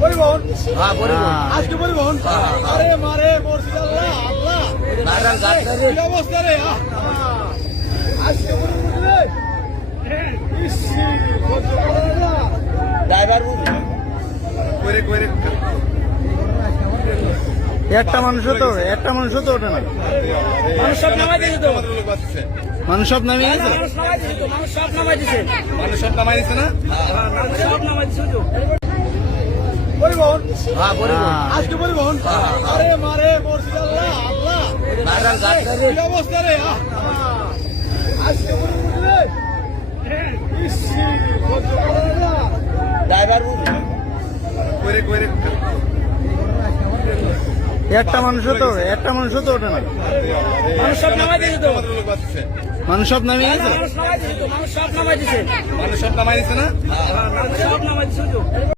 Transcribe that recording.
পরিবহন হ্যাঁ পরিবহন আজকে পরিবহন আরে মারে মুর্শিদাল্লাহ আল্লাহ নারায়ণ ঘাট থেকে কি অবস্থা রে আজকে পরিবহন রে ইসি সহ্য করা না ড্রাইভার কইরে কইরে একটা মানুষও তো ওঠে না। মানুষ সব নামাই দিয়েছে তো মানুষ সব নামিয়ে গেছে। মানুষ নামাই দিয়েছে তো মানুষ সব নামাই দিয়েছে মানুষ সব নামাই দিছে না মানুষ সব নামাই দিয়েছে তো পরিবহন হ্যাঁ পরিবহন আজকে পরিবহন আরে মারে মুর্শিদাল্লাহ আল্লাহ নারায়ণ ঘাট থেকে কি অবস্থা রে আজকে পরিবহন রে ইসি সহ্য করা না ড্রাইভার কইরে কইরে একটা মানুষও তো ওঠে না। মানুষ সব নামাই দিয়েছে তো মানুষ সব নামিয়ে গেছে। মানুষ নামাই দিয়েছে তো মানুষ সব নামাই দিয়েছে মানুষ সব নামাই দিছে না মানুষ সব নামাই দিয়েছে তো